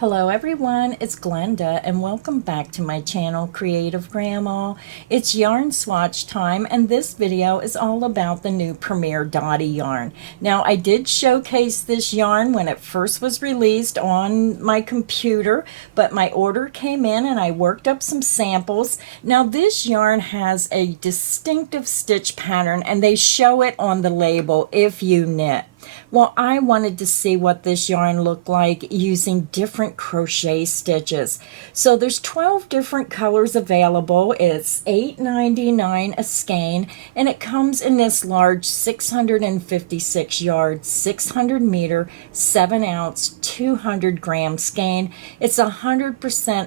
Hello everyone, it's Glenda and welcome back to my channel Creative Grandma. It's yarn swatch time and this video is all about the new Premier Dottie yarn. Now I did showcase this yarn when it first was released on my computer, but my order came in and I worked up some samples. Now this yarn has a distinctive stitch pattern and they show it on the label if you knit. Well, I wanted to see what this yarn looked like using different crochet stitches. So there's 12 different colors available. It's $8.99 a skein, and it comes in this large 656 yard, 600 meter, 7 ounce, 200 gram skein. It's 100%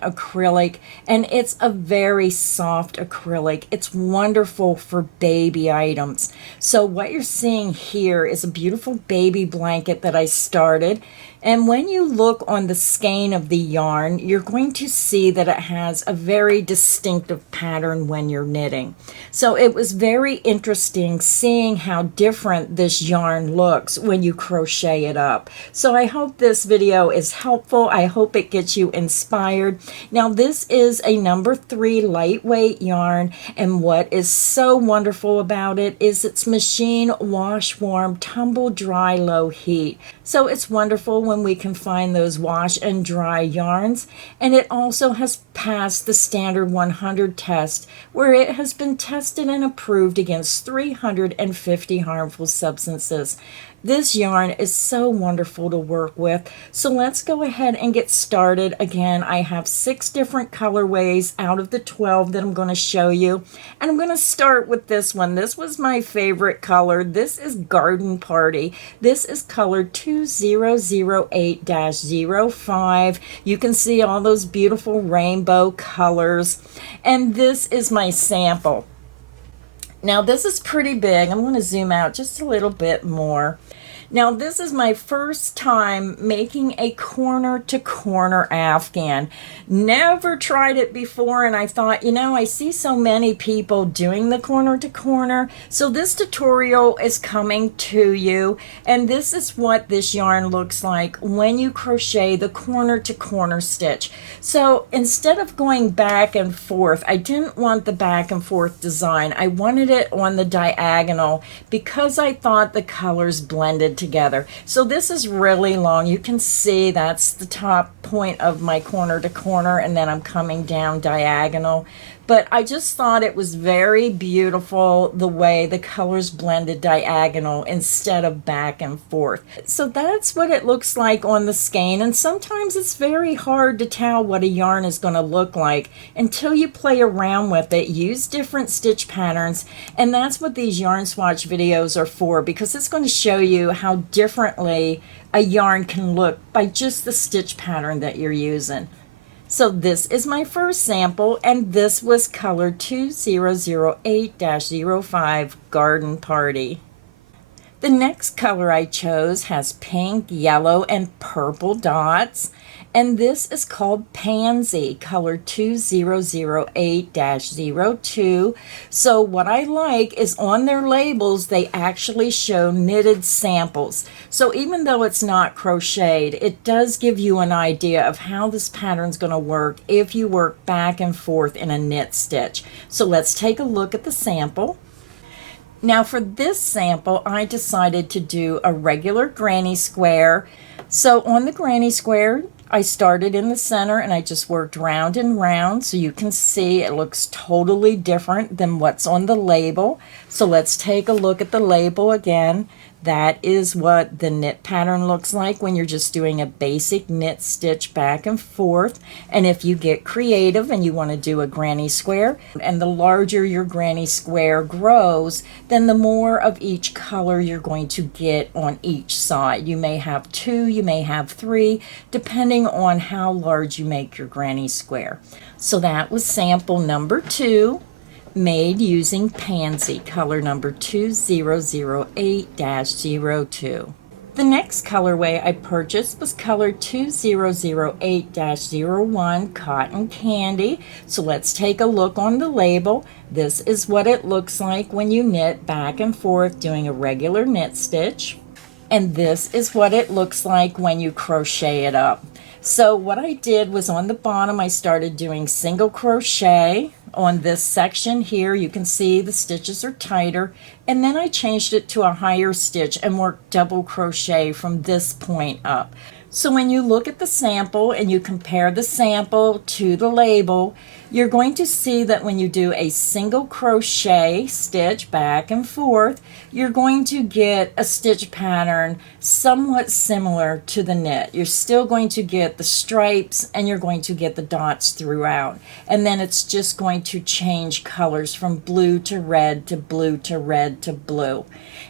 acrylic, and it's a very soft acrylic. It's wonderful for baby items. So what you're seeing here is a beautiful baby blanket that I started, and when you look on the skein of the yarn, you're going to see that it has a very distinctive pattern when you're knitting. So it was very interesting seeing how different this yarn looks when you crochet it up. So I hope this video is helpful. I hope it gets you inspired. Now this is a number 3 lightweight yarn, and what is so wonderful about it is it's machine wash warm, tumble dry, low heat. So it's wonderful when we can find those wash and dry yarns, and it also has passed the standard 100 test, where it has been tested and approved against 350 harmful substances. This yarn is so wonderful to work with. So let's go ahead and get started. Again, I have 6 different colorways out of the 12 that I'm going to show you. And I'm going to start with this one. This was my favorite color. This is Garden Party. This is color 2008-05. You can see all those beautiful rainbow colors. And this is my sample. Now this is pretty big. I'm going to zoom out just a little bit more. Now this is my first time making a corner to corner afghan. Never tried it before, and I thought, you know, I see so many people doing the corner to corner. So this tutorial is coming to you, and this is what this yarn looks like when you crochet the corner to corner stitch. So instead of going back and forth, I didn't want the back and forth design. I wanted it on the diagonal because I thought the colors blended together. So this is really long. You can see that's the top point of my corner to corner, and then I'm coming down diagonal. But I just thought it was very beautiful the way the colors blended diagonal instead of back and forth. So that's what it looks like on the skein, and sometimes it's very hard to tell what a yarn is going to look like until you play around with it, use different stitch patterns, and that's what these yarn swatch videos are for, because it's going to show you how differently a yarn can look by just the stitch pattern that you're using. So this is my first sample, and this was color 2008-05 Garden Party. The next color I chose has pink, yellow, and purple dots, and this is called Pansy, color 2008-02. So what I like is on their labels, they actually show knitted samples. So even though it's not crocheted, it does give you an idea of how this pattern's going to work if you work back and forth in a knit stitch. So let's take a look at the sample. Now for this sample, I decided to do a regular granny square. So on the granny square, I started in the center and I just worked round and round, so you can see it looks totally different than what's on the label. So let's take a look at the label again. That is what the knit pattern looks like when you're just doing a basic knit stitch back and forth. And if you get creative and you want to do a granny square, and the larger your granny square grows, then the more of each color you're going to get on each side. You may have 2, you may have 3, depending on how large you make your granny square. So that was sample number 2. Made using Pansy, color number 2008-02. The next colorway I purchased was color 2008-01 Cotton Candy. So let's take a look on the label. This is what it looks like when you knit back and forth doing a regular knit stitch. And this is what it looks like when you crochet it up. So what I did was on the bottom, I started doing single crochet on this section here. You can see the stitches are tighter, and then I changed it to a higher stitch and worked double crochet from this point up. So when you look at the sample and you compare the sample to the label, you're going to see that when you do a single crochet stitch back and forth, you're going to get a stitch pattern somewhat similar to the knit. You're still going to get the stripes and you're going to get the dots throughout. And then it's just going to change colors from blue to red to blue to red to blue.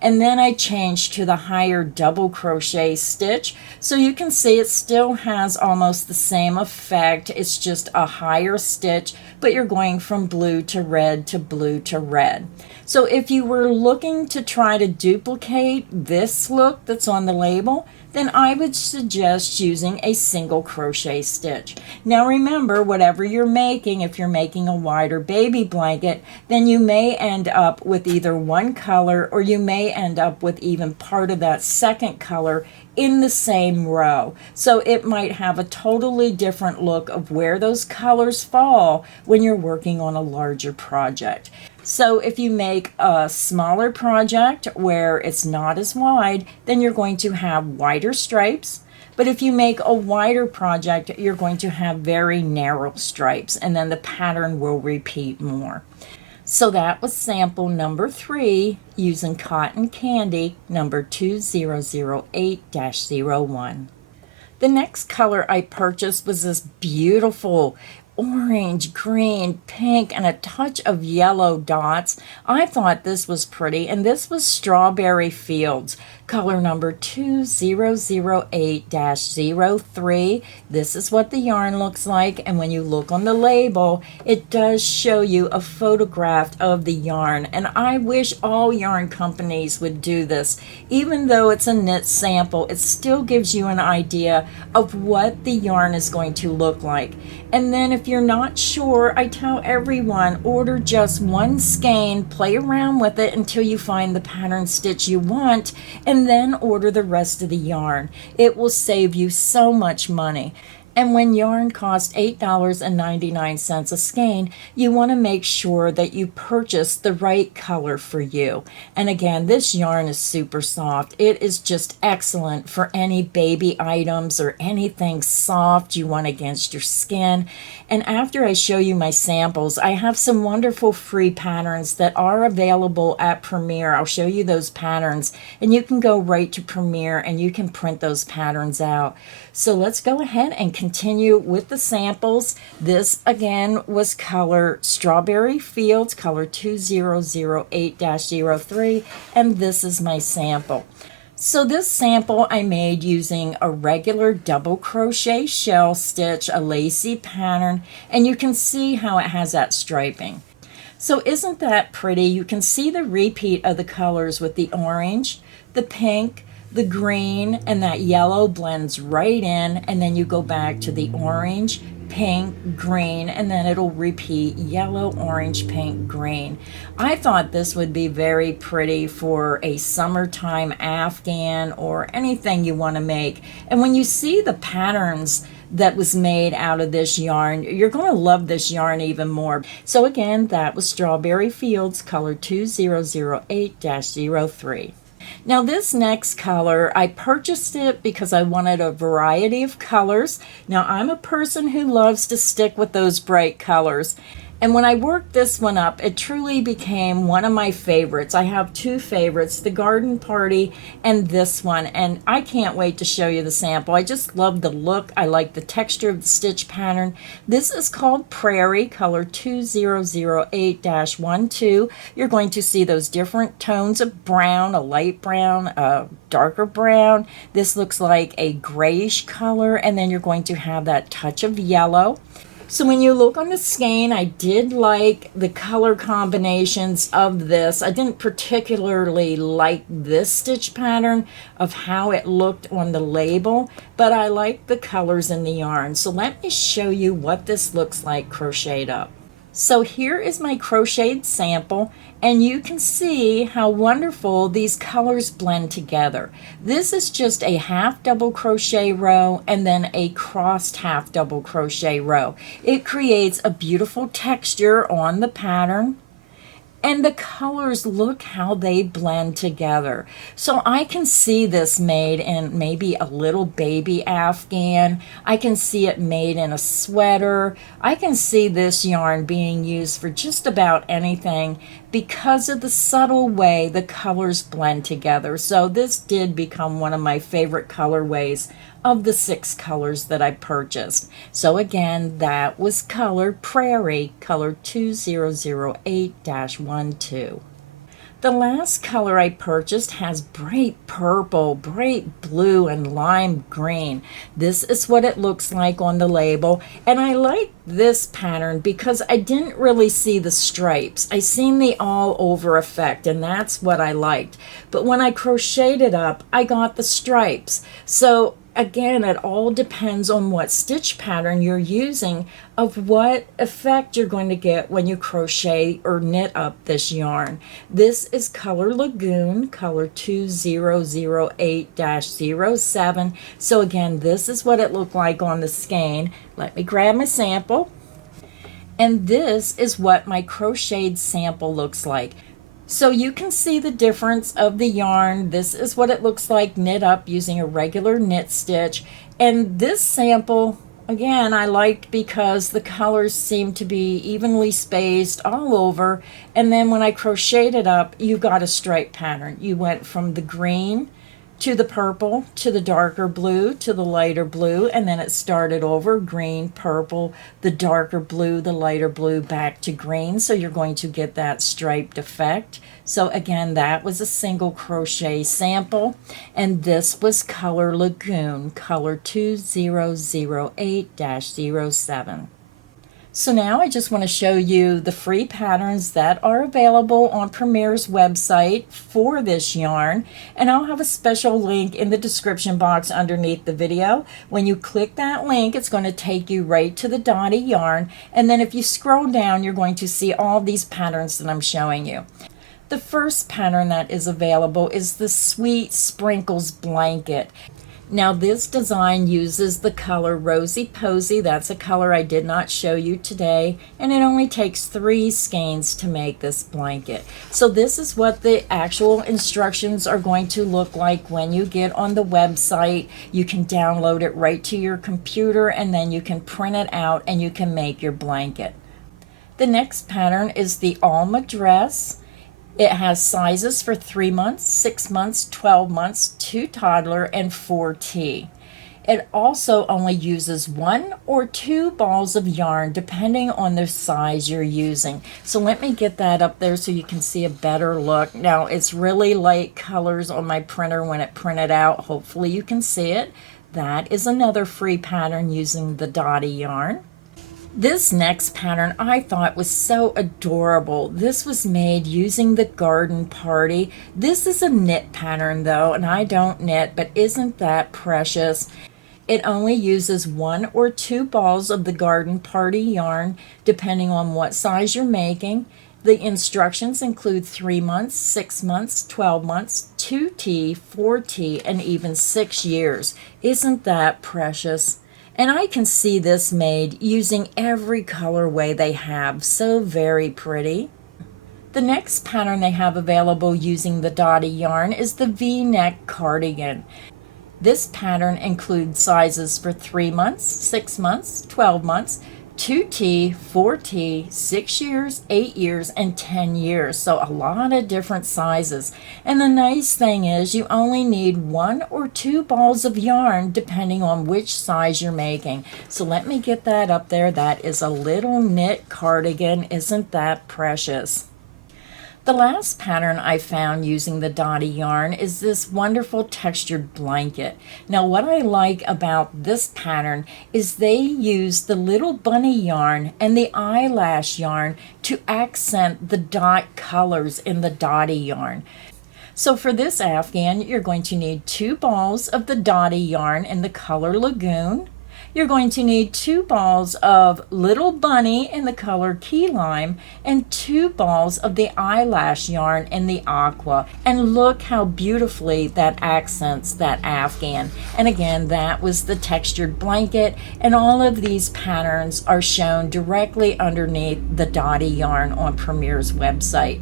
And then I changed to the higher double crochet stitch. So you can see it still has almost the same effect. It's just a higher stitch, but you're going from blue to red to blue to red. So if you were looking to try to duplicate this look that's on the label, then I would suggest using a single crochet stitch. Now remember, whatever you're making, if you're making a wider baby blanket, then you may end up with either one color or you may end up with even part of that second color in the same row. So it might have a totally different look of where those colors fall when you're working on a larger project. So if you make a smaller project where it's not as wide, then you're going to have wider stripes. But if you make a wider project, you're going to have very narrow stripes, and then the pattern will repeat more. So that was sample number 3 using cotton candy number 2008-01. The next color I purchased was this beautiful orange, green, pink, and a touch of yellow dots. I thought this was pretty, and this was Strawberry Fields, color number 2008-03. This is what the yarn looks like, and when you look on the label, it does show you a photograph of the yarn, and I wish all yarn companies would do this. Even though it's a knit sample, it still gives you an idea of what the yarn is going to look like. And then if you're not sure, I tell everyone, order just one skein, play around with it until you find the pattern stitch you want, and then order the rest of the yarn. It will save you so much money. And when yarn costs $8.99 a skein, you want to make sure that you purchase the right color for you. And again, this yarn is super soft. It is just excellent for any baby items or anything soft you want against your skin. And after I show you my samples, I have some wonderful free patterns that are available at Prairie. I'll show you those patterns, and you can go right to Prairie and you can print those patterns out. So let's go ahead and continue with the samples. This again was color Strawberry Fields, color 2008-03, and this is my sample. So this sample I made using a regular double crochet shell stitch, a lacy pattern, and you can see how it has that striping. So isn't that pretty? You can see the repeat of the colors with the orange, the pink, the green, and that yellow blends right in, and then you go back to the orange, pink, green, and then it'll repeat yellow, orange, pink, green. I thought this would be very pretty for a summertime afghan or anything you want to make. And when you see the patterns that was made out of this yarn, you're going to love this yarn even more. So again, that was Strawberry Fields, color 2008-03. Now this next color, I purchased it because I wanted a variety of colors. Now I'm a person who loves to stick with those bright colors. And when I worked this one up, it truly became one of my favorites. I have two favorites, the Garden Party and this one, and I can't wait to show you the sample. I just love the look. I like the texture of the stitch pattern. This is called Prairie, color 2008-12. You're going to see those different tones of brown, a light brown, a darker brown. This looks like a grayish color, and then you're going to have that touch of yellow. So when you look on the skein, I did like the color combinations of this. I didn't particularly like this stitch pattern of how it looked on the label, but I like the colors in the yarn. So let me show you what this looks like crocheted up. So here is my crocheted sample, and you can see how wonderful these colors blend together. This is just a half double crochet row and then a crossed half double crochet row. It creates a beautiful texture on the pattern. And the colors, look how they blend together. So I can see this made in maybe a little baby afghan. I can see it made in a sweater. I can see this yarn being used for just about anything because of the subtle way the colors blend together. So this did become one of my favorite colorways of the 6 colors that I purchased. So again, that was color Prairie, color 2008-12. The last color I purchased has bright purple, bright blue, and lime green. This is what it looks like on the label, and I like this pattern because I didn't really see the stripes. I seen the all over effect, and that's what I liked. But when I crocheted it up, I got the stripes. So again, it all depends on what stitch pattern you're using of what effect you're going to get when you crochet or knit up this yarn. This is color Lagoon, color 2008-07. So again, this is what it looked like on the skein. Let me grab my sample. And this is what my crocheted sample looks like. So you can see the difference of the yarn. This is what it looks like knit up using a regular knit stitch. And this sample, again, I liked because the colors seem to be evenly spaced all over. And then when I crocheted it up, you got a stripe pattern. You went from the green to the purple, to the darker blue, to the lighter blue, and then it started over green, purple, the darker blue, the lighter blue, back to green. So you're going to get that striped effect. So again, that was a single crochet sample, and this was color Lagoon, color 2008-07. So now I just want to show you the free patterns that are available on Premier's website for this yarn, and I'll have a special link in the description box underneath the video. When you click that link, it's going to take you right to the Dottie Yarn, and then if you scroll down, you're going to see all these patterns that I'm showing you. The first pattern that is available is the Sweet Sprinkles Blanket. Now this design uses the color Rosy Posy. That's a color I did not show you today, and it only takes 3 skeins to make this blanket. So this is what the actual instructions are going to look like when you get on the website. You can download it right to your computer, and then you can print it out and you can make your blanket. The next pattern is the Alma Dress. It has sizes for 3 months, 6 months, 12 months, 2 toddler, and 4T. It also only uses 1 or 2 balls of yarn depending on the size you're using. So let me get that up there so you can see a better look. Now it's really light colors on my printer when it printed out. Hopefully you can see it. That is another free pattern using the Dottie yarn. This next pattern I thought was so adorable. This was made using the Garden Party. This is a knit pattern though, and I don't knit, but isn't that precious? It only uses 1 or 2 balls of the Garden Party yarn, depending on what size you're making. The instructions include 3 months, 6 months, 12 months, 2T, 4T, and even 6 years. Isn't that precious? And I can see this made using every colorway they have. So very pretty. The next pattern they have available using the Dottie yarn is the V-neck cardigan. This pattern includes sizes for 3 months, 6 months, 12 months, 2T, 4T, 6 years, 8 years, and 10 years. So a lot of different sizes. And the nice thing is you only need 1 or 2 balls of yarn depending on which size you're making. So let me get that up there. That is a little knit cardigan. Isn't that precious? The last pattern I found using the Dottie yarn is this wonderful textured blanket. Now what I like about this pattern is they use the little bunny yarn and the eyelash yarn to accent the dot colors in the Dottie yarn. So for this afghan, you're going to need 2 balls of the Dottie yarn in the color Lagoon. You're going to need 2 balls of Little Bunny in the color Key Lime and 2 balls of the eyelash yarn in the aqua. And look how beautifully that accents that afghan. And again, that was the textured blanket, and all of these patterns are shown directly underneath the Dottie Yarn on Premier's website.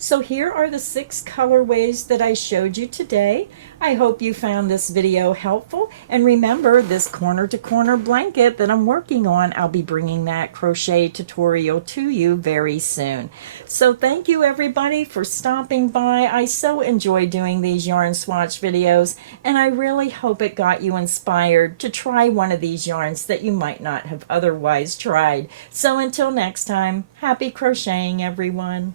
So here are the 6 colorways that I showed you today. I hope you found this video helpful, and remember this corner to corner blanket that I'm working on, I'll be bringing that crochet tutorial to you very soon. So thank you everybody for stopping by. I so enjoy doing these yarn swatch videos, and I really hope it got you inspired to try one of these yarns that you might not have otherwise tried. So until next time, happy crocheting everyone.